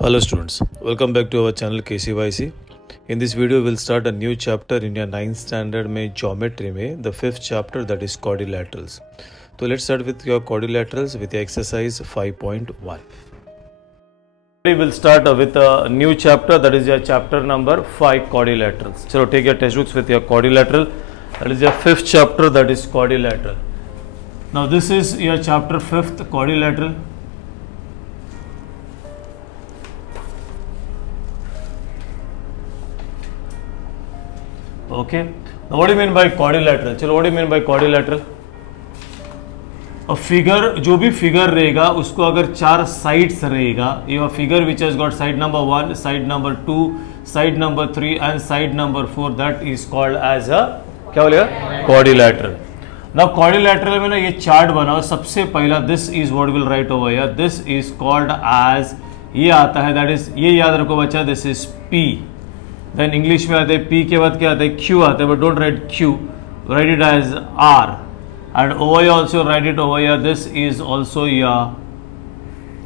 Hello students, welcome back to our channel KCYC. In this video we'll start a new chapter in your 9th standard में geometry में the 5th chapter that is quadrilaterals. So let's start with your quadrilaterals with the exercise 5.1. We will start with a new chapter that is your chapter number 5 quadrilaterals. So take your textbooks with your quadrilateral. That is your 5th chapter that is quadrilateral. Now this is your chapter 5th quadrilateral. Okay. Now what do you mean by quadrilateral? चलो what do you mean by quadrilateral? A figure, जो भी figure रहेगा उसको अगर चार sides रहेगा, ये figure which has got side number 1, side number 2, side number 3 and side number 4, that is called as a क्या बोलेगा? Quadrilateral. Now quadrilateral में ना ये चार्ट बनाओ. सबसे पहला this is what we'll write over here. This is called as ये आता है, that is ये याद रखो बच्चा, this is P. Then English में आते हैं P के बाद क्या आता है, Q आता है, but don't write Q, write it as R. And over here also write it over here, this is also your,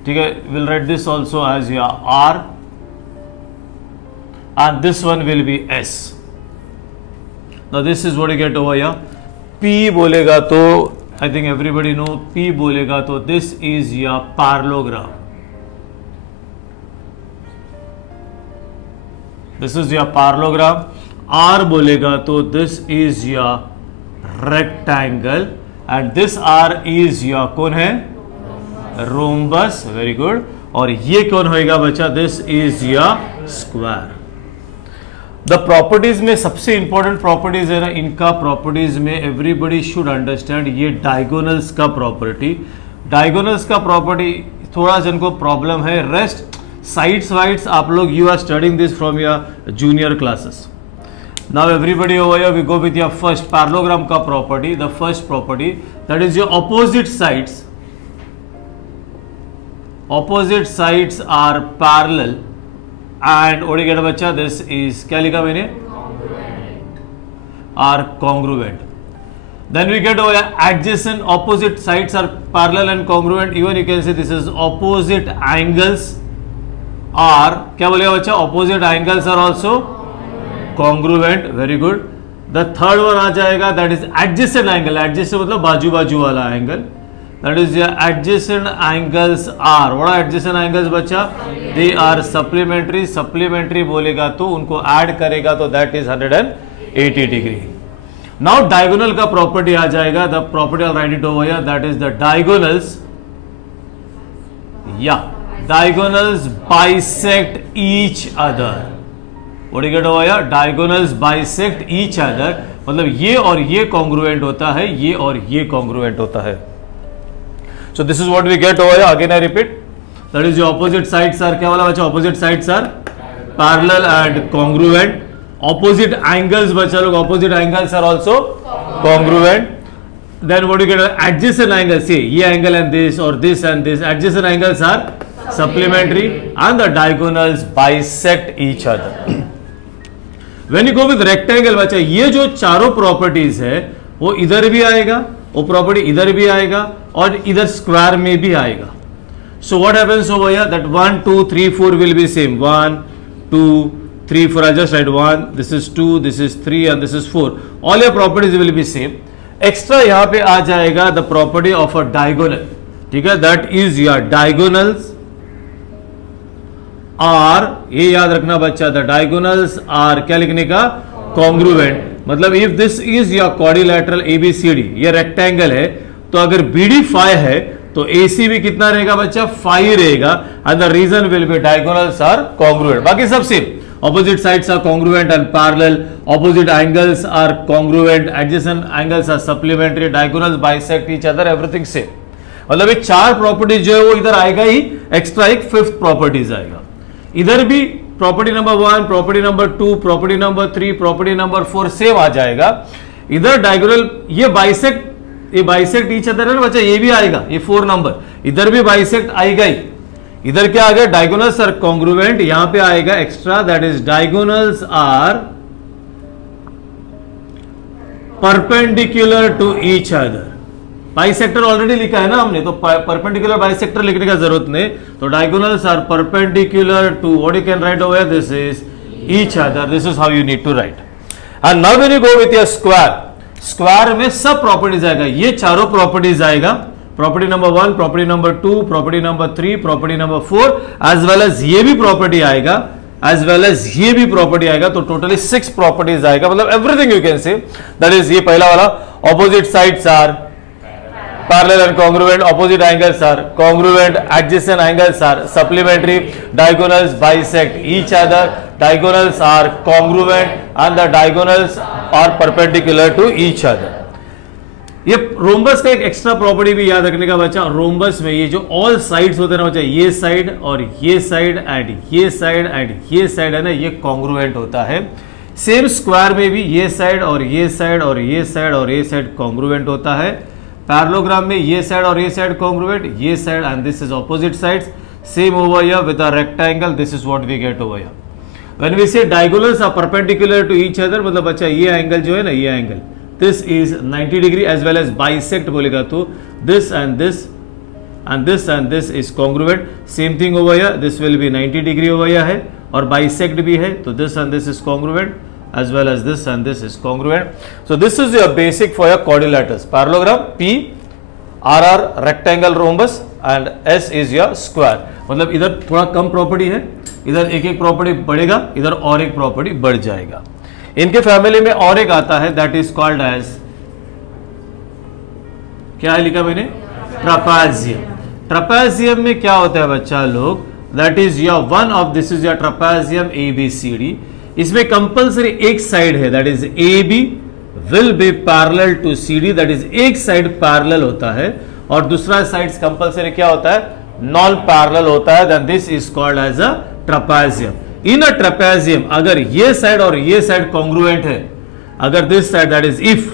ठीक है, we'll write this also as your R. And this one will be S. Now this is what you get over here. P बोलेगा तो, I think everybody know, P बोलेगा तो this is your parallelogram. This is your parallelogram. R बोलेगा तो this is your rectangle and this R is your कौन है, rhombus. Very good. और ये कौन होएगा बच्चा, this is your square. The properties में सबसे important properties है ना, इनका properties में everybody should understand. ये diagonals का property, diagonals का property थोड़ा जन को problem है. Rest sides वाइड्स आप लोग you are studying this from your junior classes. Now everybody over here we go with your first parallelogram का property. The first property, that is your opposite sides. Opposite sides are parallel and what do you get बच्चा, this is क्या लिखा मैंने, are congruent. Then we get over here adjacent, opposite sides are parallel and congruent. Even you can say this is opposite angles are क्या बोलेगा बच्चा, opposite angles are also congruent. Very good. The third one आ जाएगा, that is adjacent angle. Adjacent मतलब बाजू बाजू वाला angle. That is your adjacent angles are, what are adjacent angles बच्चा, they are supplementary. Supplementary बोलेगा तो उनको add करेगा तो that is 180 degree. Now diagonal का property आ जाएगा. The property I'll write it over here, that is the diagonals, yeah, diagonals bisect each other. What do you get over here? Diagonals bisect each other. मतलब ये और ये congruent होता है, ये और ये congruent होता है. So this is what we get over here. Again I repeat, that is your opposite sides are क्या वाला बच्चा, opposite sides are parallel and congruent. Opposite angles बच्चा लोग, opposite angles are also congruent. Then what do you get? Adjacent angles, see ये angle and this or this and this, adjacent angles are supplementary and the diagonals bisect each other. When you go with rectangle बच्चा, ये जो चारों properties है वो इधर भी आएगा, वो प्रॉपर्टी इधर भी आएगा और इधर स्क्वायर में भी आएगा. So what happens over here, that 1 2 3 4 will be same, 1 2 3 4. I just write 1, this is 2, this is 3 and this is 4. All your properties will be same. Extra यहाँ पे आ जाएगा the property of a diagonal. ठीक है, that is your diagonals are, ये याद रखना बच्चा, the diagonals are क्या लिखने का, congruent. मतलब if this is your quadrilateral ABCD, ये rectangle है तो अगर BD phi है तो AC भी कितना रहेगा बच्चा, phi रहेगा. and the reason will be diagonals are congruent. बाकी सब same, opposite sides are congruent and parallel, opposite angles are congruent, adjacent angles are supplementary, diagonals bisect each other, everything same. मतलब ये चार प्रॉपर्टीज जो है वो इधर आएगा ही, एक्स्ट्रा एक फिफ्थ प्रॉपर्टीज आएगा. इधर भी property number 1, property number 2, property number 3, property number 4 same आ जाएगा. इधर डायगोनल ये बाइसेक्ट ईच अदर है ना बच्चा, ये भी आएगा, ये 4 नंबर इधर भी बाइसेक्ट आएगा ही. इधर क्या आ गया, डायगोनल्स आर कॉन्ग्रुएंट, यहां पे आएगा extra, that is diagonals are perpendicular to each other. Bisector already लिखा है ना हमने, तो परपेंडिकुलर बाइसेक्टर लिखने का जरूरत नहीं। तो diagonals are perpendicular to what you can write over, this is each other, this is how you need to write. And now when you go with your square, square में सब properties आएगा, ये चारों प्रॉपर्टीज आएगा, property number 1, property number 2, property number 3, property number 4, as well as ये भी property आएगा, as well as ये भी प्रॉपर्टी आएगा। तो टोटली 6 प्रॉपर्टीज आएगा, मतलब everything you can say, that is ये पहला वाला, opposite sides are parallel and congruent, opposite angles are congruent, adjacent angles are supplementary, diagonals bisect each other, diagonals are congruent and the diagonals are perpendicular to each other। ये rhombus का एक extra property भी याद रखने का बच्चा, rhombus में ये जो ऑल साइड्स होते हैं ना बच्चा, ये साइड और ये साइड एंड ये साइड एंड ये साइड है ना, ये कॉन्ग्रुएंट होता है। सेम स्क्वायर में भी ये साइड और ये साइड और ये साइड और ये साइड कॉन्ग्रुएंट होता है। पैरेललोग्राम में ये साइड और ये साइड कॉन्ग्रुएंट, ये side and this is opposite sides. Same over here with a rectangle, this is what we get over here. When we say diagonals are perpendicular to each other, मतलब बच्चा ये angle जो है ना, ये angle this is 90 degree, as well as bisect बोलेगा तो this and this and this and this is congruent. Same thing over here, this will B 90 degree over here है और बाइसेक्ट भी है, तो this and this is congruent as well as this and this is congruent. So this is your basic for your quadrilaterals, parallelogram, P, RR rectangle rhombus and S is your square। मतलब इधर थोड़ा कम property है, इधर एक एक property बढ़ेगा, इधर और एक प्रॉपर्टी बढ़ जाएगा। इनके फैमिली में और एक आता है, दैट इज कॉल्ड एज, क्या है लिखा मैंने, ट्रापेजियम। ट्रापेजियम में क्या होता है बच्चा लोग, that is your one of, this is your trapezium ABCD। इसमें कंपलसरी एक साइड है, that is AB will be parallel to CD, that is एक साइड पैरेलल होता है और दूसरा साइड कंपलसरी क्या होता है, नॉन पैरेलल होता है, then this is called as a trapezium. In a trapezium अगर ये साइड और ये साइड कॉन्ग्रुएंट है, अगर this side that is if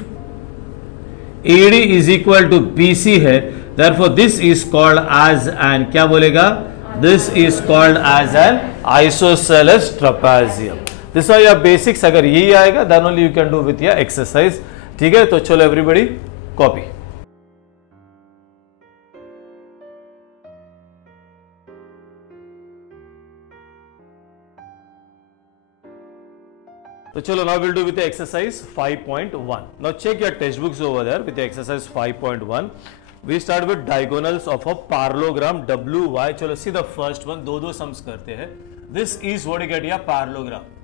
AD is equal to BC है, therefore this is called as an, क्या बोलेगा, this is called as an isosceles trapezium. This are your basics. अगर यही आएगा then only you can do with your exercise. ठीक है, तो चलो एवरीबॉडी कॉपी। तो चलो now we'll do with the exercise 5.1. Now check your textbooks over there with the exercise 5.1. We start with diagonals of a parallelogram WY. चलो see the first one, दो sums करते हैं। This is what you get या parallelogram।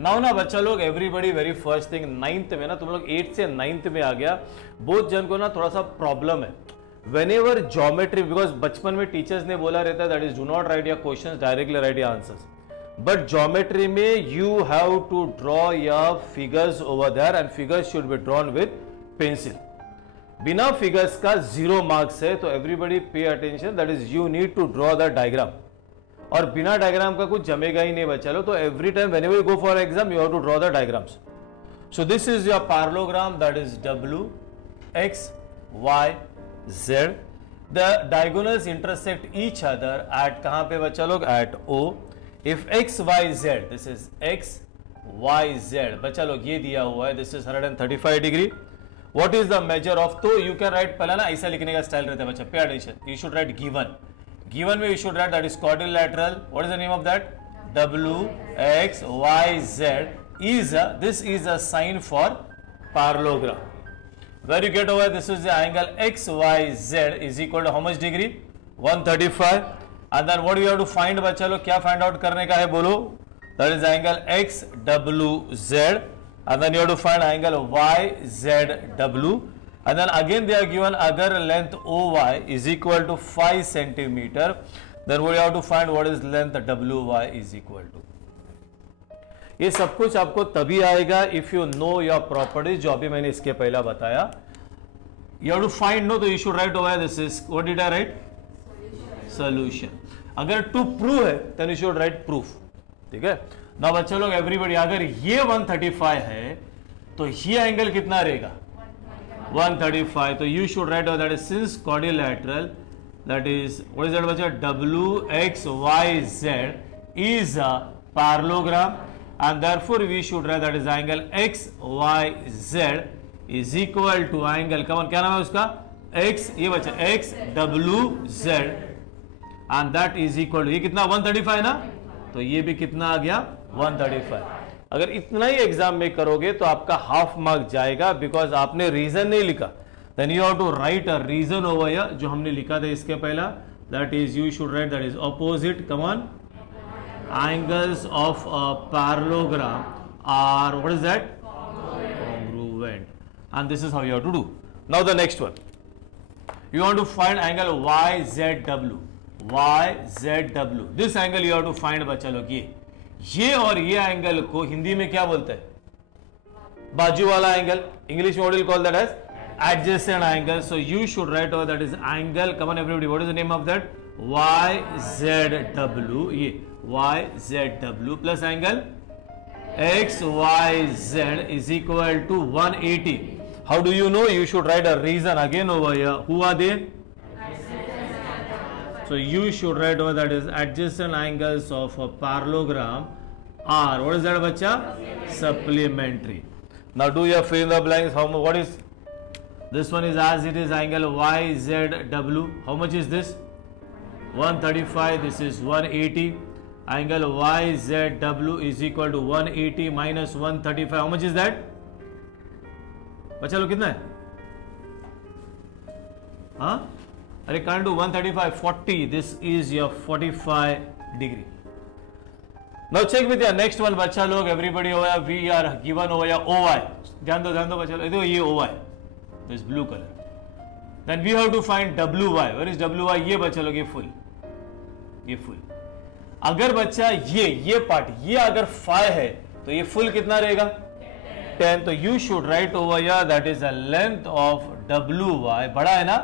Now ना बच्चा लोग everybody very first thing 9th में ना, तुम लोग 8th से 9th में आ गया, बहुत जन को ना थोड़ा सा प्रॉब्लम है व्हेनेवर ज्योमेट्री, बिकॉज बचपन में टीचर्स ने बोला रहता है that is do not write your questions, directly write your answers, but geometry में you have to draw your figures over there and figures should be drawn with pencil. बिना figures का 0 marks है, तो everybody pay attention, that is you need to draw the diagram, और बिना diagram का कुछ जमेगा ही नहीं बच्चा लो। तो every time whenever you go for exam you have to draw the diagrams. So this is your parallelogram, that is W X Y Z। The diagonals intersect each other at, कहां पे बच्चा लोग, at O। If X Y Z, this is X Y Z बच्चा लोग ये दिया हुआ है, दिस इज 135 degree. What is the measure of, तो यू कैन राइट, पहला ना ऐसा लिखने का स्टाइल रहता है बच्चा, pay attention, you should right given. Given में you should write that is quadrilateral. What is the name of that? W X Y Z is this is a sign for parallelogram. Where you get over, this is the angle X Y Z is equal to how much degree? 135. And then what you have to find बच्चा लोग, क्या find out करने का है बोलो, that is angle X W Z, and then you have to find angle Y Z W. And then again they are given agar length OY is equal to 5 centimeter, then we have to find what is length WY is equal to। ये सब कुछ आपको तभी आएगा if you know your properties, जो अभी मैंने इसके पहला बताया। You have to find, no, तो you should write over this is, what did I write? Solution। अगर to prove है then you should write proof। ठीक है ना बच्चे लोग, एवरीबॉडी अगर ये 135 है तो ये एंगल कितना रहेगा, 135, तो you should write that is since quadrilateral, that is what is that बच्चा, W X Y Z is a parallelogram and therefore we should write that is angle X Y Z is equal to angle, common क्या नाम है उसका, X, ये बचा X W Z, and that is equal to, ये कितना 135 ना, तो ये भी कितना आ गया 135। अगर इतना ही एग्जाम में करोगे तो आपका हाफ मार्क जाएगा, बिकॉज आपने रीजन नहीं लिखा। Then you have to write a reason over here, जो हमने लिखा था इसके पहला, that is you should write that is opposite, come on, angles of a parallelogram are, what is that, congruent, and this is how you have to do. Now the next one, you want to find angle YZW. YZW, this angle you have to find बच्चा लोग। ये और ये angle को हिंदी में क्या बोलते हैं, बाजू वाला एंगल, इंग्लिश में what will call that as adjacent angle. So you should write over that is angle, come on everybody, what is the name of that, YZW, ये YZW plus angle XYZ is equal to 180. How do you know? You should write a reason again over here. Who are they? So you should write over that is adjacent angles of a parallelogram are, what is that bacha? Supplementary. Now do your fill in the blanks. What is this one? Is as it is angle YZW. How much is this? 135. This is 180. Angle YZW is equal to 180 minus 135. How much is that? बच्चा लोग कितना है? हाँ? अरे can't do 135, 40. This is your 45 degree. Now check with your next one बच्चा लोग. Everybody over here, we are given over here OY. ध्यान दो बच्चा लोग. देखो ये OY. This blue color. Then we have to find WY. Where is WY? ये बच्चा लोग, ये full. ये full. अगर बच्चा ये पार्ट, ये अगर फाई है तो ये फुल कितना रहेगा 10, तो you should write over here that is the length of WY, बड़ा है ना,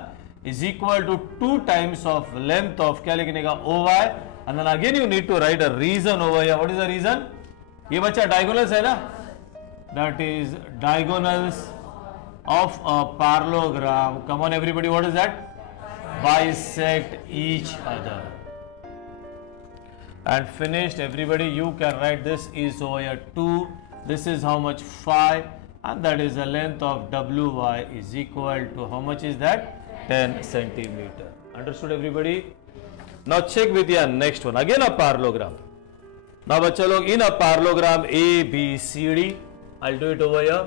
is equal to 2 times of length of क्या लिखने का OY, and then again you need to write a reason over here. What is the reason? ये बच्चा diagonals है ना, that is diagonals of a parallelogram, come on everybody, what is that, bisect each other. And finished everybody. You can write this is over here 2, this is how much 5, and that is the length of WY is equal to how much is that, 10 centimeter. Understood everybody? Now check with your next one, again a parallelogram. Now bachcha log, in a parallelogram ABCD, I'll do it over here.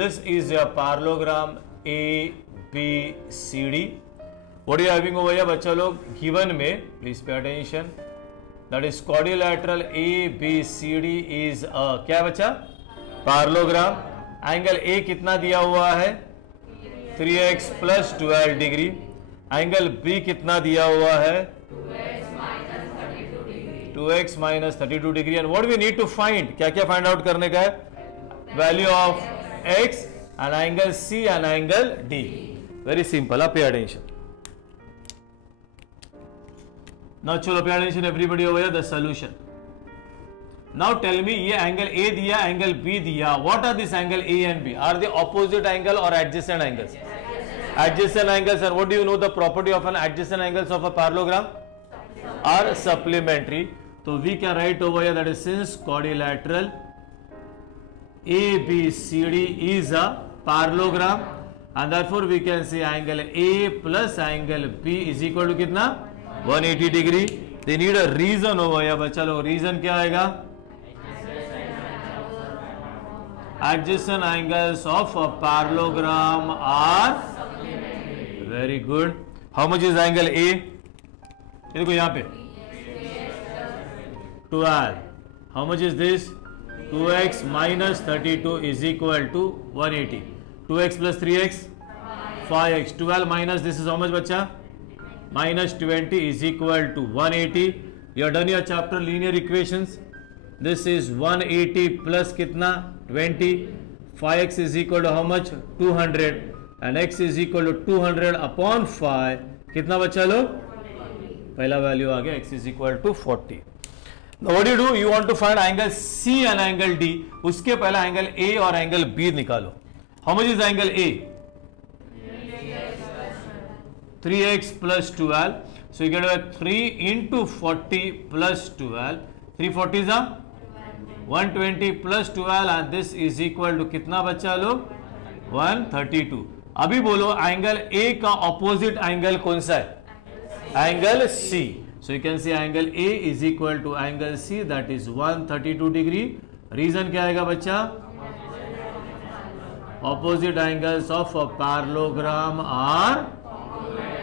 This is your parallelogram ABCD. What are you having over here bachcha log, given में, please pay attention, that is quadrilateral ABCD is a क्या बचा, parallelogram. Angle A कितना दिया हुआ है 3x plus 12 degree. Angle B कितना दिया हुआ है 2x minus 32 degree. And what we need to find, क्या क्या फाइंड आउट करने का है, value of x and angle C and angle D. Very simple, pay attention. Now चलो pay attention everybody over here, the solution. Now tell me, ये angle A दिया, angle B दिया. What are this angle A and B? Are they opposite angle or adjacent angles? Adjacent angles. And what do you know the property of an adjacent angles of a parallelogram? Are supplementary. So we can write over here that is since quadrilateral ABCD is a parallelogram, and therefore we can say angle A plus angle B is equal to कितना 180 degree. They need a reason over here बच्चा लोग. Reason क्या आएगा, adjacent angles of a parallelogram are, very good. How much is angle A? ये देखो यहाँ पे 12. How much is this? 2x minus 32 is equal to 180. 2x plus 3x 5x. 12 minus this is how much बच्चा, minus 20 is equal to 180. You have done your chapter linear equations. This is 180 plus कितना 20. 5x is equal to how much 200, and x is equal to 200 upon 5. कितना बच्चा लो, पहला value आ गया, x is equal to 40. Now what do you do? You want to find angle C and angle D. उसके पहला angle A और angle B निकालो. How much is angle A? 3x plus 12. So you get 3 into 40 plus 12. 340 is a 120 plus 12, and this is equal to कितना बच्चा लोग 132। अभी बोलो angle A का ऑपोजिट एंगल कौन सा है? Angle C. So you can see angle A is equal to angle C, that is 132 degree. Reason क्या आएगा बच्चा? Opposite angles of a parallelogram are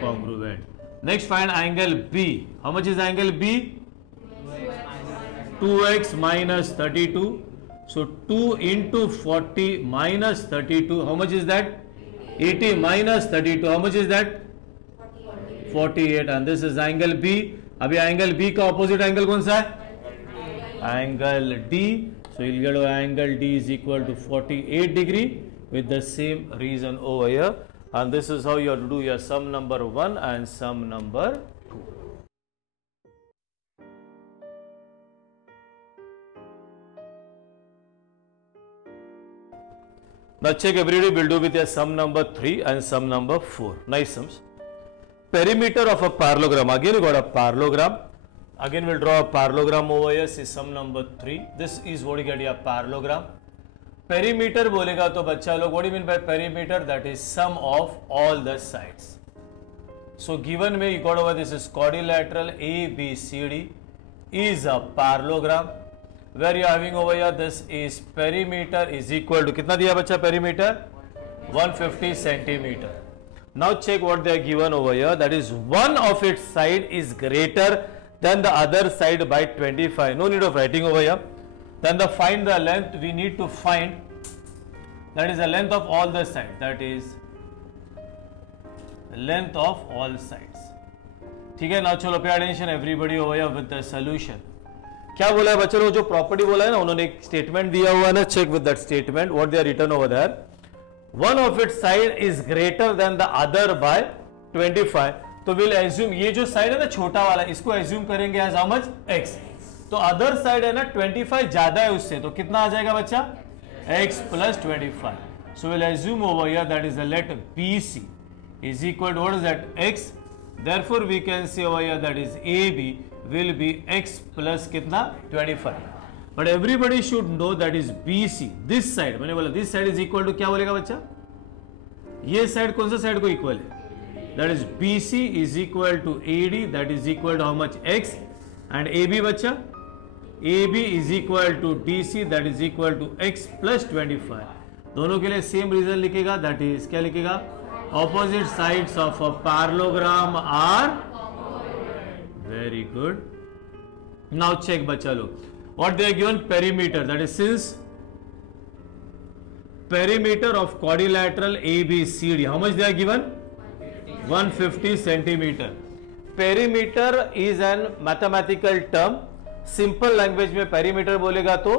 congruent. Next find angle B. How much is angle B? 2x minus 32. So 2 into 40 minus 32. How much is that? 80 minus 32. How much is that? 48. And this is angle B. अभी angle B का opposite angle कौन सा है? Angle D. So you'll get angle D is equal to 48 degree with the same reason over here. And this is how you have to do your sum number 1 and sum number 2. Now check everybody, we'll do with your sum number 3 and sum number 4. Nice sums. Perimeter of a parallelogram. Again you got a parallelogram. Again we'll draw a parallelogram over here. See sum number 3. This is what you get your parallelogram. Perimeter बोलेगा तो बच्चा लोग, what do you mean by perimeter? That is sum of all the sides. So given में you got over this is quadrilateral ABCD is a parallelogram. Where you are having over here, this is perimeter is equal to कितना दिया बच्चा perimeter? 150 centimeter. Now check what they are given over here. That is one of its side is greater than the other side by 25. No need of writing over here. Then the find the length. We need to find that is the length of all the sides. That is the length of all sides. ठीक है. Now चलो pay attention everybody over here with the solution. क्या बोला है बच्चों? जो property बोला है ना, उन्होंने एक स्टेटमेंट दिया हुआ है ना, check with that statement what they are written over there. One of its side is greater than the other by 25. तो विल एज्यूम ये जो साइड है ना छोटा वाला, इसको एज्यूम करेंगे एज हाउ मच? x. तो अदर साइड है ना 25 ज्यादा है उससे, तो कितना आ जाएगा बच्चा? x plus 25. So will assume over here that is the let BC is equal to what is that? x. Therefore we can say over here that is AB will be x plus कितना? 25. But everybody should know that is BC. This side मैंने बोला this side is equal to क्या बोलेगा बच्चा? ये side कौन सा side को इक्वल है? That is BC is equal to AD, that is equal to how much? X. And AB बच्चा? AB is equal to DC, that is equal to x plus 25. दोनों के लिए सेम रीजन लिखेगा, that is क्या लिखेगा? Opposite sides of a parallelogram are very good. Now check बच्चा लोग, what they are given? Perimeter, that is since perimeter of quadrilateral ABCD, how much they are given? 150 centimeter. Perimeter is an mathematical term. Simple language में perimeter बोलेगा तो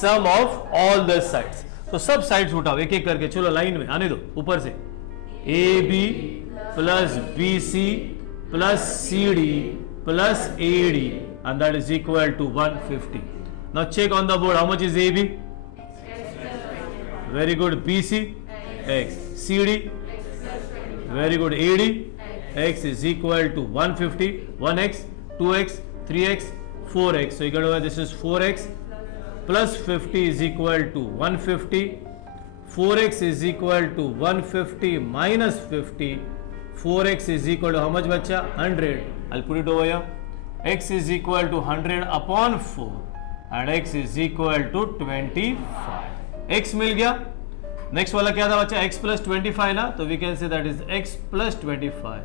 sum of all the sides. तो सब sides उठाओ एक एक करके, चलो लाइन में आने दो ऊपर से. AB plus BC plus CD plus AD and that is equal to 150. Now check on the board, how much is AB? Very good. BC x. CD very good. AD x is equal to 150. 1x 2x 3x 4x. So you got over this is 4x plus 50 is equal to 150. 4x is equal to 150 minus 50. 4x is equal to how much बच्चा? 100. I'll put it over here. X is equal to 100 upon 4 and x is equal to 25. x मिल गया. Next वाला क्या था बच्चा? x plus 25 ना, तो we can say that is x plus 25.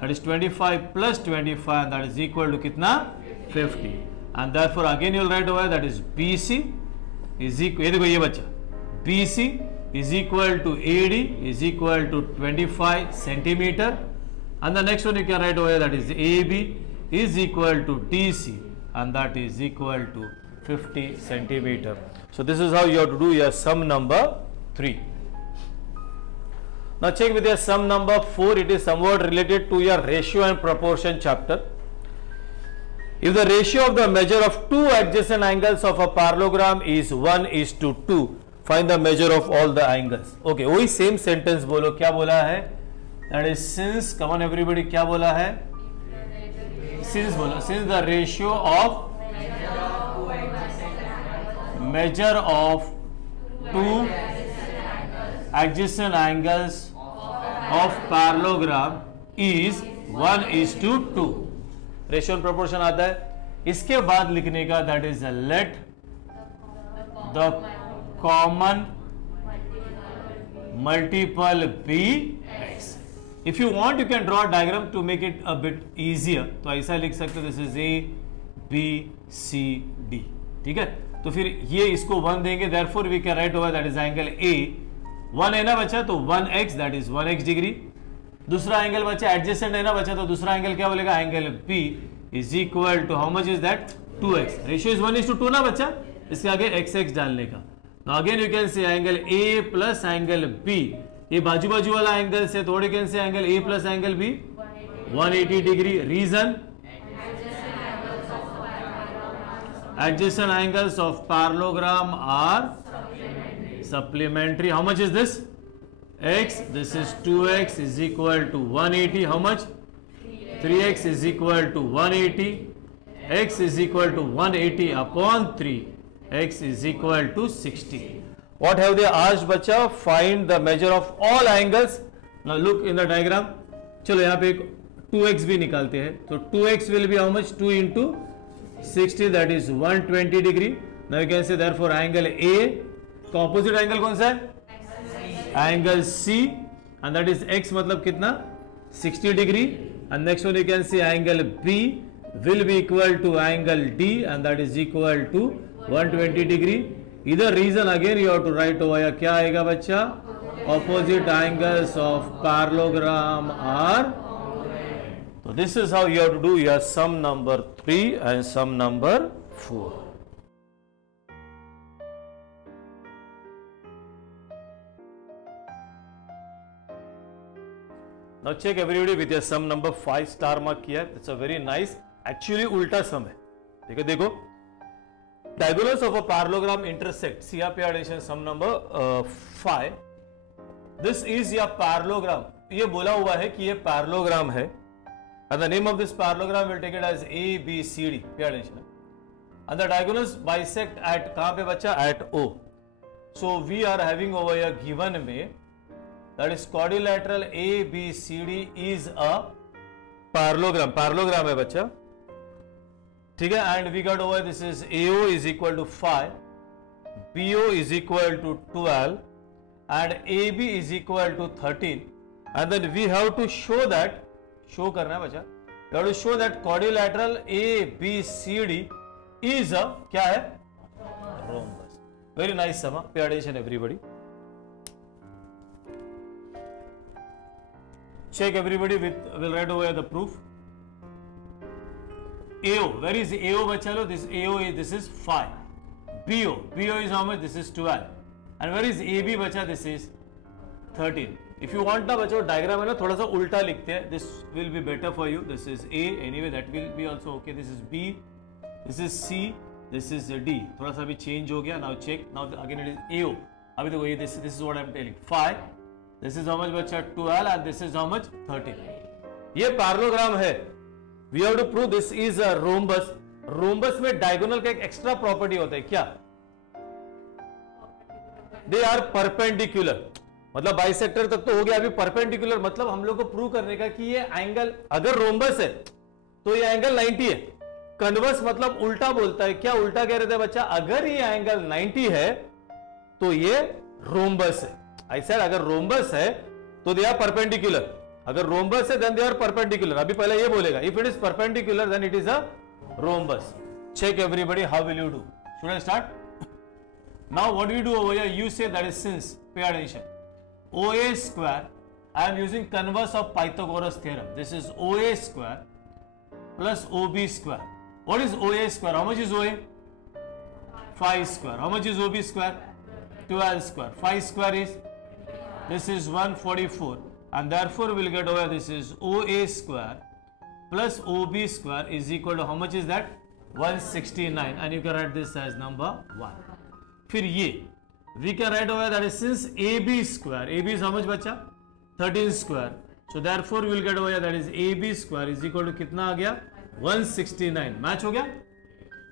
That is 25 plus 25 and that is equal to कितना? 50. And therefore again you will write over that is BC is equal, ये देखो ये बच्चा, BC is equal to AD is equal to 25 centimeter. And the next one you can write over that is AB is equal to DC and that is equal to 50 centimeter. So this is how you have to do your sum number 3. Now check with your sum number 4. It is somewhat related to your ratio and proportion chapter. If the ratio of the measure of two adjacent angles of a parallelogram is 1:2, find the measure of all the angles. Okay, वही same sentence बोलो, क्या बोला है? That is since, come on everybody, क्या बोला है? Since बोलो, since the ratio of measure of two adjacent angles of parallelogram is 1:2, ratio and proportion आता है। इसके बाद लिखने का that is let the common multiple be x. If you want you can draw diagram to make it a bit easier, तो ऐसा लिख सकते हो, this is A B C D, ठीक है। तो फिर ये इसको 1 देंगे, therefore we can write over that is angle A 1 है ना बच्चा, तो 1x that is 1x degree. दूसरा एंगल बच्चा एडजेसेंट है ना बच्चा, तो दूसरा एंगल क्या बोलेगा, angle B is equal to how much is that 2x। Ratio is 1:2 ना बच्चा, इसके आगे xx डालने का। Now again you can say angle a plus angle b, ये बाजू बाजू वाला एंगल से, थोड़े can say angle a plus angle b 180 degree. Reason adjacent angles of parallelogram are supplementary. How much is this? X, this is 2x is equal to 180. How much? 3x is equal to 180. X is equal to 180 upon 3. X is equal to 60. What have they asked बच्चा? Find the measure of all angles. Now look in the diagram. चलो यहाँ पे 2x भी निकालते हैं, तो 2x will be how much? 2 into 60, that is 120 degree. Now you can say therefore angle A का opposite angle कौन सा है? Angle C, and that is x मतलब कितना? 60 degree. And next one you can say angle B will be equal to angle D, and that is equal to 120 degree. Either reason again you have to write over here, क्या आएगा बच्चा? Opposite angles of parallelogram are. So this is how you have to do your sum number 3 and sum number 4. Now check everybody with your sum number 5 star mark किया है. It's a very nice, actually उल्टा sum है. ठीक है, देखो diagonals of a parallelogram intersect. See यहाँ पे addition sum number 5. This is your parallelogram. ये बोला हुआ है कि ये parallelogram है. And the name of this parallelogram will take it as A, B, C, D. Pay attention. And the diagonals bisect at कहाँ पे बच्चा? At O. So we are having over here given में that is quadrilateral A, B, C, D is a parallelogram. Parallelogram है बच्चा, ठीक है। And we got over this is AO is equal to 5, BO is equal to 12, and AB is equal to 13. And then we have to show that. Show करना है बच्चा, you have to show that quadrilateral A, B, C, D is a क्या है? Rhombus. Very nice sum. Pay attention everybody. Check everybody with, we'll write over here the proof. AO, where is AO बच्चा लो? This AO is, this is 5. BO is how much? This is 12. And where is AB बच्चा? This is 13. If you want ना बच्चों diagram है ना थोड़ा सा उल्टा लिखते हैं, this will be better for you. This is A, anyway that will be also okay. This is B, this is C, this is D. थोड़ा सा भी change हो गया. Now check. Now again it is AO. अभी देखो ये this is what I am telling. 5. This is how much बच्चा? 12 and this is how much? 13. ये parallelogram है. We have to prove this is a rhombus. Rhombus में diagonal का एक extra property होता है क्या? They are perpendicular. मतलब बाइसेक्टर तक तो हो गया, अभी परपेंडिकुलर मतलब हम लोग को प्रूव करने का कि ये एंगल अगर रोम्बस है तो ये एंगल 90 है। कन्वर्स मतलब उल्टा बोलता है, क्या उल्टा कह रहे थे बच्चा? अगर ये एंगल 90 है तो ये रोम्बस है। ऐसा अगर रोम्बस है तो दे आर परपेंडिकुलर, अगर रोम्बस है देन दे आर परपेंडिकुलर। अभी पहले ये बोलेगा if it is perpendicular then it is a rhombus. Check everybody, how will you do? Should I start? Now what we do over here, you say that is since, pay attention, OA square, I am using converse of Pythagoras theorem. This is OA square plus OB square. What is OA square? How much is OA? 5 square. How much is OB square? 12 square. 5 square is, this is 144, and therefore we will get over this is OA square plus OB square is equal to how much is that? 169, and you can write this as number 1. फिर ये we can write over that is since AB square, AB is how much बच्चा? 13 square. So therefore we will get over here that is AB square is equal to कितना आ गया? 169. Match हो गया?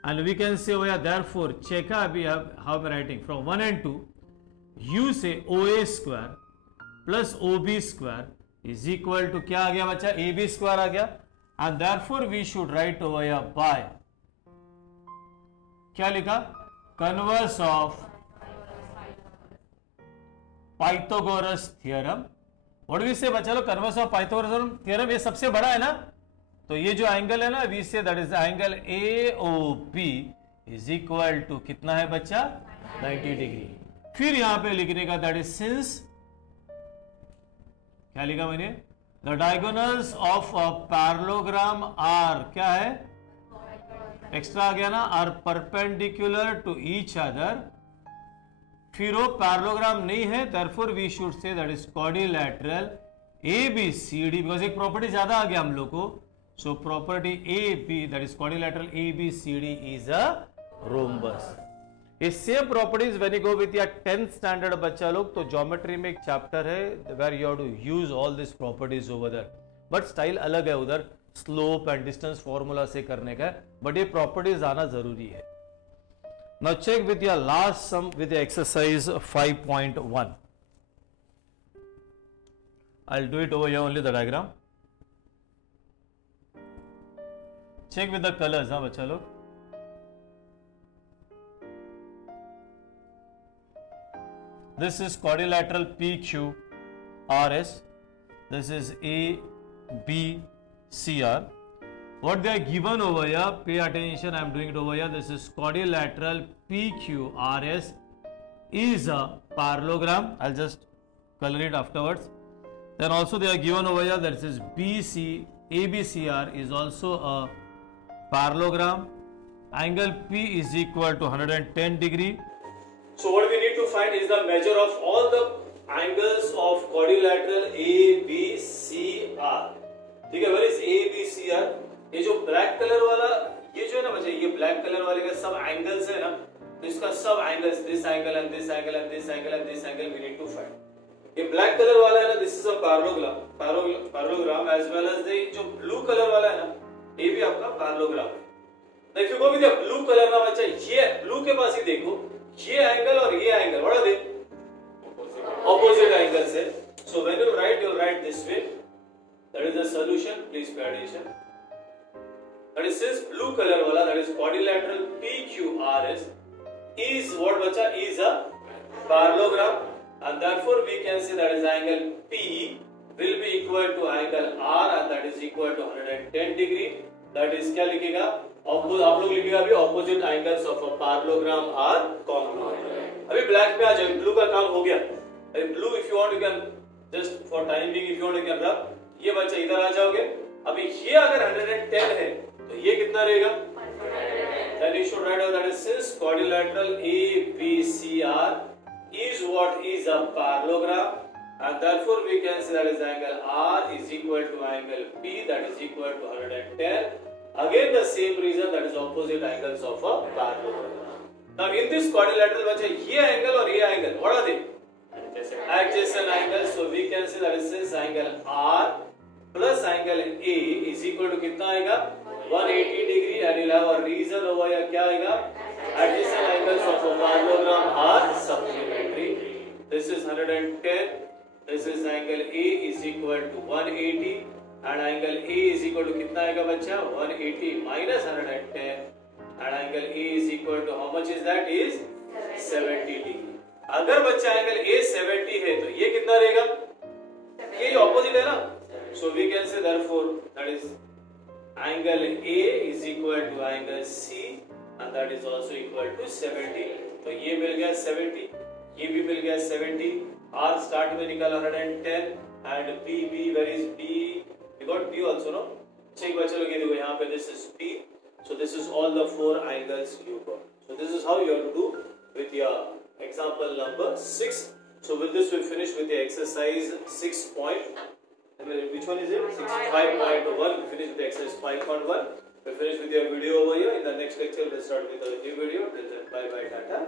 And we can say over here therefore check अभी how we writing from 1 and 2. u say OA square plus OB square is equal to क्या आ गया बच्चा, AB square आ गया, and therefore we should write over या by क्या लिखा, converse of Pythagoras theorem. What we say बच्चा लोग, कन्वर्स ऑफ पाइथागोरस थ्योरम, ये सबसे बड़ा है ना, तो ये जो एंगल है ना we say that is angle AOP is equal to कितना है बच्चा, 90 डिग्री। फिर यहां पे लिखने का दैट इज सिंस, क्या लिखा मैंने, the diagonals of a parallelogram are क्या है, एक्स्ट्रा आ गया ना, are perpendicular to each other. फिर वो पैरेललोग्राम नहीं है, therefore we should say that is quadrilateral ABCD, because एक प्रॉपर्टी ज्यादा आ गया हम लोग को, so property AB that is quadrilateral ABCD is a rhombus. ये same properties when you go with your 10th standard बच्चा लोग, तो ज्योमेट्री में एक चैप्टर है where you have to use all this properties over there, but style अलग है उधर, स्लोप एंड डिस्टेंस फॉर्मूला से करने का, बट ये प्रॉपर्टीज आना जरूरी है। Now check with your last sum with exercise 5.1। I will do it over here only the diagram. Check with the colours, हाँ बच्चा लोग। This is quadrilateral PQRS. This is ABCR. What they are given over here, pay attention, I am doing it over here. This is quadrilateral PQRS is a parallelogram. I'll just color it afterwards. Then also they are given over here that this is ABCR is also a parallelogram. Angle P is equal to 110 degree. So what we need to find is the measure of all the angles of quadrilateral ABCR. ठीक है, where is ABCR? ये जो black colour वाला, ये जो है ना बच्चे, ये ब्लैक कलर वाले का सब एंगल्स है ना, तो इसका सब angles, this angle and this angle and this angle and this angle we need to find. ये ब्लैक कलर वाला है ना, this is a parallelogram as well as the जो ब्लू कलर वाला है ना, ये भी आपका पैरेललोग्राम है। If you go with the blue colour ना बच्चा, ये ब्लू के पास ही देखो, ये एंगल और ये angle what are they, opposite angles है। So when you write this way, that is the solution, please pay attention. That is since blue colour वाला that is quadrilateral PQRS is what बच्चा, is a parallelogram, and therefore we can say that is angle P will be equal to angle R and that is equal to 110 degree. That is क्या लिखेगा, आप लोग लिखिएगा अभी, opposite angles of a parallelogram are congruent. अभी black पे आ जाओ, ब्लू का काम हो गया। अभी blue if you want you can just for time being if you want you can rub, ये बच्चा इधर आ जाओगे। अभी ये अगर 110 है तो ये कितना रहेगा, then you should write out that is since quadrilateral ABCR is what is a parallelogram and therefore we can say that is angle R is equal to angle P that is equal to 110. Again the same reason, that is opposite angles of a parallelogram. Now in this quadrilateral बच्चे, ये angle और ये angle what are they? Adjacent angles. So we can say that is since angle R plus angle A is equal to कितना आएगा, 180 degree, and you'll have a reason over here क्या आएगा, adjacent angles of a parallelogram are supplementary. This is 110. This is angle A is equal to 180. And angle A is equal to कितना आएगा बच्चा, 180 minus 110, and angle A is equal to how much is that, is 70 degree. अगर बच्चा angle A 70 है तो ये कितना रहेगा, ये ऑपोजिट है ना, so we can say therefore that is angle A is equal to angle C and that is also equal to 70. तो ये मिल गया 70, ये भी मिल गया 70, R start में निकाला 110 and B, where is B? We got B also, no? Check बच्चों लोग, ये देखो यहाँ पे this is B, so this is all the 4 angles you got. So this is how you have to do with your example number 6. So with this we finish with the exercise 6 point. Which one is it? 5.1. We finish with the exercise 5.1. We finish with your video over here. In the next lecture we'll start with a new video. Till then, bye bye, tata.